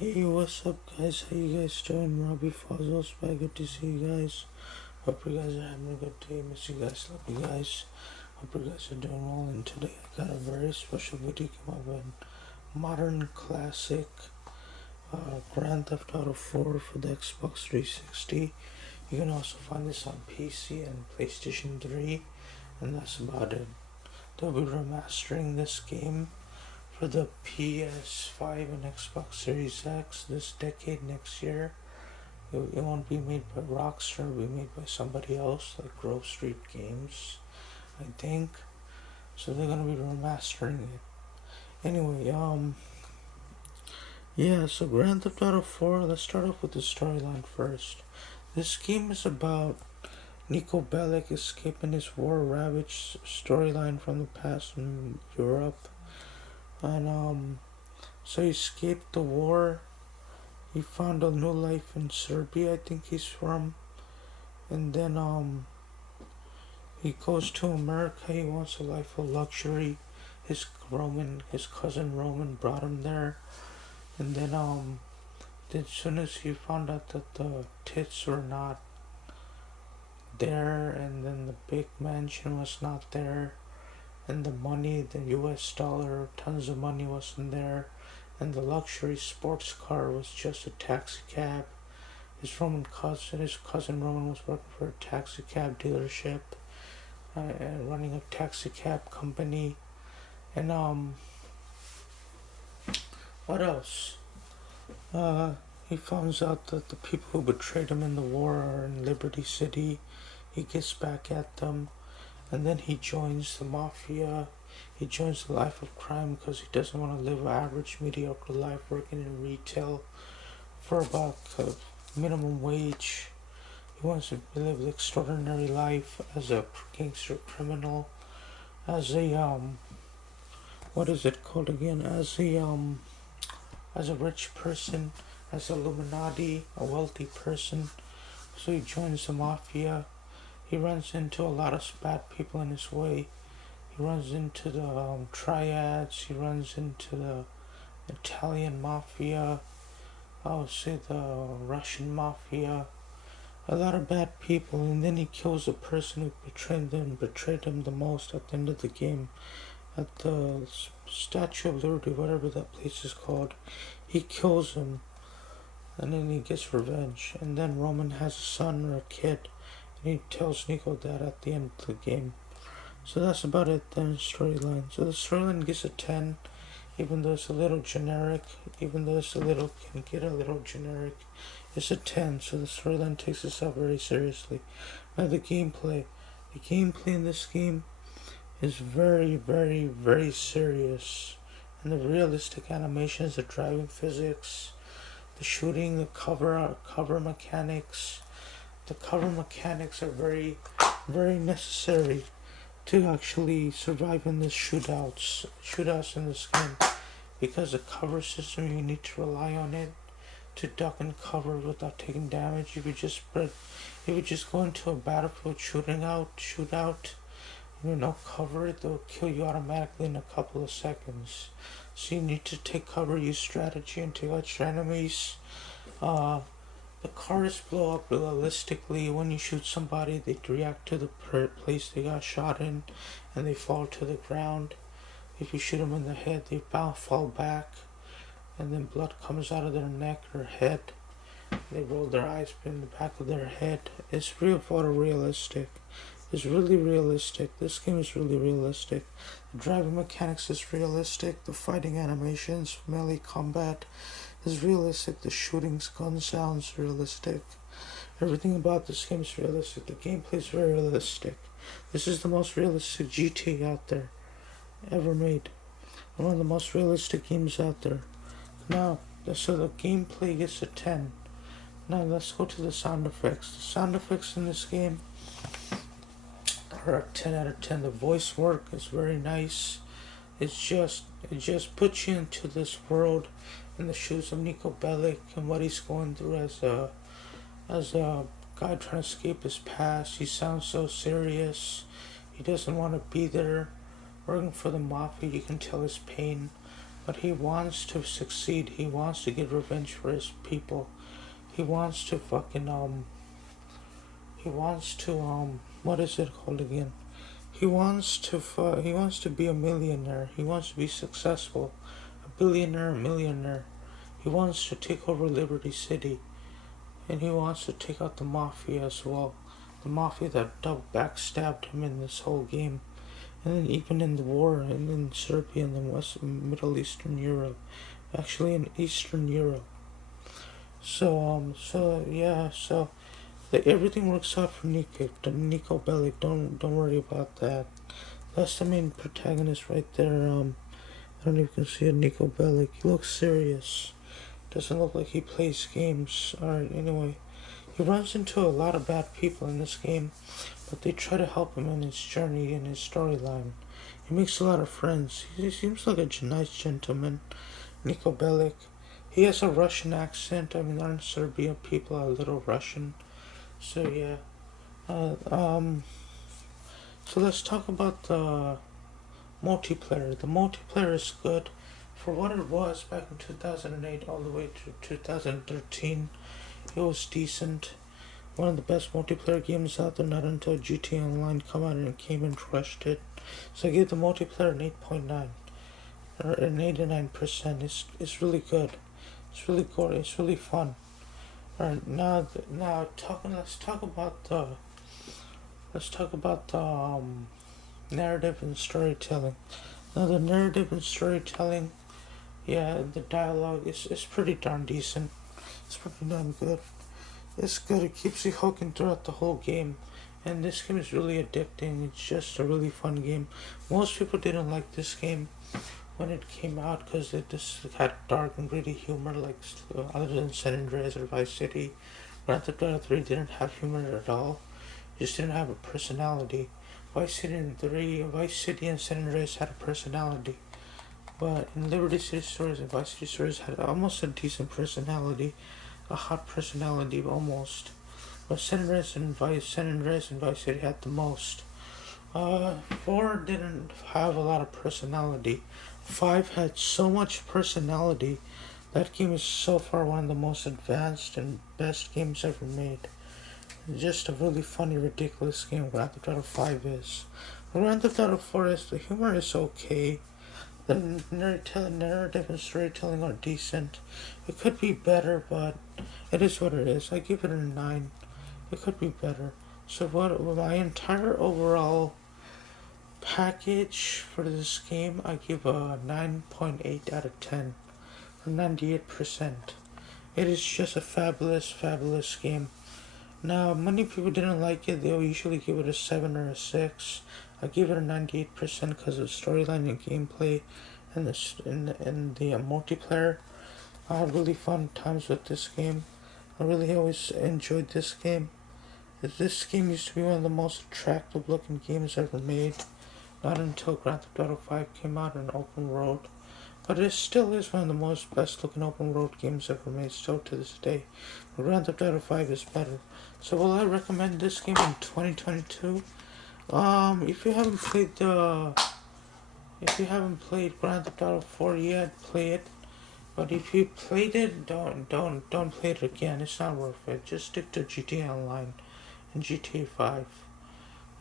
Hey, what's up, guys? How you guys doing? Robbie Fazle, back. Good to see you guys. Hope you guys are having a good day. Miss you guys. Love you guys. Hope you guys are doing well. And today I got a very special video came up with modern classic Grand Theft Auto 4 for the Xbox 360. You can also find this on PC and PlayStation 3, and that's about it. They'll be remastering this game for the PS5 and Xbox Series X this decade next year. It won't be made by Rockstar, it'll be made by somebody else, like Grove Street Games, I think. So they're gonna be remastering it. Anyway, yeah, so Grand Theft Auto 4, let's start off with the storyline first. This game is about Niko Bellic escaping his war-ravaged storyline from the past in Europe. And so he escaped the war. He found a new life in Serbia, I think he's from. And then he goes to America. He wants a life of luxury. His cousin Roman brought him there. And then as soon as he found out that the tits were not there, and then the big mansion was not there, and the money, the US dollar, tons of money wasn't there, and the luxury sports car was just a taxi cab. His cousin Roman was working for a taxi cab dealership, and running a taxi cab company. And what else? He finds out that the people who betrayed him in the war are in Liberty City. He gets back at them, and then he joins the mafia. He joins the life of crime because he doesn't want to live an average, mediocre life working in retail for about minimum wage. He wants to live an extraordinary life as a gangster criminal, as a what is it called again? As a rich person, as Illuminati, a wealthy person. So he joins the mafia. He runs into a lot of bad people in his way. He runs into the triads. He runs into the Italian mafia. I would say the Russian mafia. A lot of bad people, and then he kills the person who betrayed him the most at the end of the game. At the Statue of Liberty, whatever that place is called, he kills him, and then he gets revenge. And then Roman has a son or a kid, and he tells Nico that at the end of the game. So that's about it then, storyline. So the storyline gets a 10, even though it's a little generic, can get a little generic. It's a 10, so the storyline takes itself very seriously. Now the gameplay in this game is very, very, very serious. And the realistic animations, the driving physics, the shooting, the cover mechanics. The cover mechanics are very, very necessary to actually survive in this shootouts in this game, because the cover system, you need to rely on it to duck and cover without taking damage. If you just go into a battlefield shootout, no cover, it they'll kill you automatically in a couple of seconds. So you need to take cover, use strategy, and take out your enemies. The cars blow up realistically. When you shoot somebody, they react to the place they got shot in, and they fall to the ground. If you shoot them in the head, they fall back, and then blood comes out of their neck or head. They roll their eyes in the back of their head. It's real photorealistic. It's really realistic. This game is really realistic. The driving mechanics is realistic. The fighting animations, melee combat is realistic. The shooting gun sounds realistic. Everything about this game is realistic. The gameplay is very realistic. This is the most realistic GTA out there ever made. One of the most realistic games out there. Now, so the gameplay gets a 10. Now let's go to the sound effects. The sound effects in this game are a 10 out of 10. The voice work is very nice. It just puts you into this world in the shoes of Niko Bellic and what he's going through as a guy trying to escape his past. He sounds so serious. He doesn't want to be there. Working for the mafia, you can tell his pain. but he wants to succeed. He wants to get revenge for his people. He wants to what is it called again? He wants to be a millionaire. He wants to be successful, a billionaire, a millionaire. He wants to take over Liberty City, and he wants to take out the mafia as well. The mafia that double backstabbed him in this whole game, and then even in the war, and in Serbia and the Middle Eastern Europe, actually in Eastern Europe. Everything works out for Nico Bellic. Don't worry about that. That's the main protagonist right there. I don't know if you can see it, Nico Bellic. He looks serious. Doesn't look like he plays games. Alright, anyway. He runs into a lot of bad people in this game, but they try to help him in his journey, in his storyline. He makes a lot of friends. He seems like a nice gentleman, Nico Bellic. He has a Russian accent. I mean, aren't Serbian people a little Russian? So yeah. So let's talk about the multiplayer. The multiplayer is good for what it was back in 2008 all the way to 2013. It was decent. One of the best multiplayer games out there, not until GTA Online come out and came and crushed it. So I gave the multiplayer an 8.9 or an 89%. It's really good. It's really good. It's really fun. Alright, let's talk about the narrative and storytelling. Now the narrative and storytelling, yeah, the dialogue is pretty darn decent. It's pretty damn good. It's good. It keeps you hooking throughout the whole game. And this game is really addicting. It's just a really fun game. Most people didn't like this game when it came out because it just had dark and gritty humor, like other than San Andreas or Vice City. Grand Theft Auto 3 didn't have humor at all. It just didn't have a personality. Vice City and San Andreas had a personality. But in Liberty City Stories and Vice City Stories had almost a decent personality. A hot personality almost. But San Andreas and Vice City had the most. 4 didn't have a lot of personality. 5 had so much personality. That game is so far one of the most advanced and best games ever made. Just a really funny, ridiculous game. Grand Theft Auto 5 is. Grand Theft Auto 4 is, the humor is okay. The narrative and storytelling are decent. It could be better, but it is what it is. I give it a 9. It could be better. So my entire overall package for this game, I give a 9.8 out of 10. For 98%. It is just a fabulous, fabulous game. Now, many people didn't like it. They'll usually give it a 7 or a 6. I give it a 98% because of storyline and gameplay and the multiplayer. I had really fun times with this game. I really always enjoyed this game. This game used to be one of the most attractive looking games ever made. Not until Grand Theft Auto 5 came out in open world. But it still is one of the most best looking open world games ever made, still to this day. But Grand Theft Auto 5 is better. So will I recommend this game in 2022? If you haven't played Grand Theft Auto 4 yet, play it. But if you played it, don't play it again. It's not worth it. Just stick to GTA Online and GTA 5.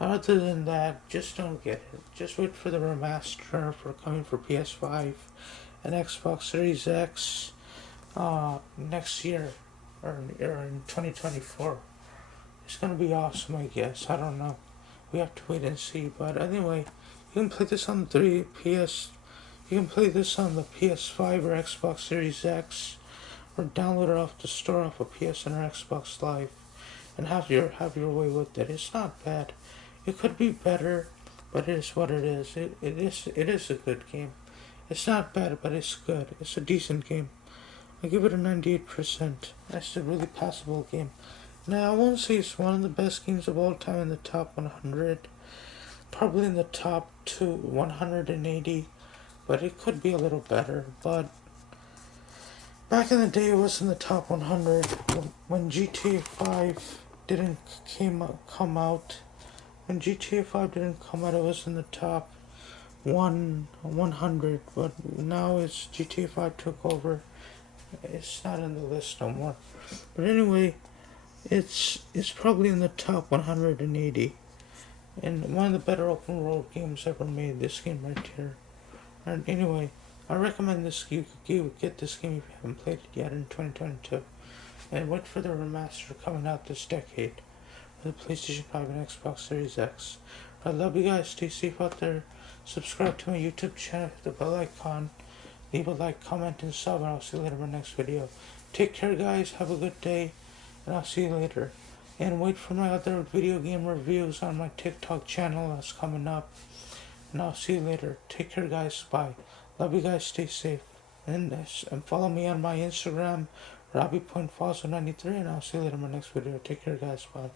Other than that, just don't get it. Just wait for the remaster coming for PS5 and Xbox Series X next year or in 2024. It's gonna be awesome, I guess. I don't know. We have to wait and see. But anyway, you can play this on the PS. You can play this on the PS5 or Xbox Series X, or download it off the store off of PSN or Xbox Live, and have your way with it. It's not bad. It could be better, but it is what it is. It is a good game. It's not bad, but it's good. It's a decent game. I give it a 98%. That's a really passable game. Now, I won't say it's one of the best games of all time in the top 100. Probably in the top 180. But it could be a little better. But back in the day, it was in the top 100. When GTA 5 didn't come out. When GTA 5 didn't come out, it was in the top 100, but now it's GTA 5 took over. It's not on the list no more. But anyway, it's probably in the top 180, and one of the better open world games ever made. This game right here. And anyway, I recommend this. You get this game if you haven't played it yet in 2022, and wait for the remaster coming out this decade for the PlayStation 5 and Xbox Series X. I love you guys. Stay safe out there. Subscribe to my YouTube channel. Hit the bell icon. Leave a like, comment, and sub, and I'll see you later in my next video. Take care, guys. Have a good day, and I'll see you later. And wait for my other video game reviews on my TikTok channel that's coming up. And I'll see you later. Take care, guys. Bye. Love you guys. Stay safe. And follow me on my Instagram, Robbie Fazle 93, and I'll see you later in my next video. Take care, guys. Bye.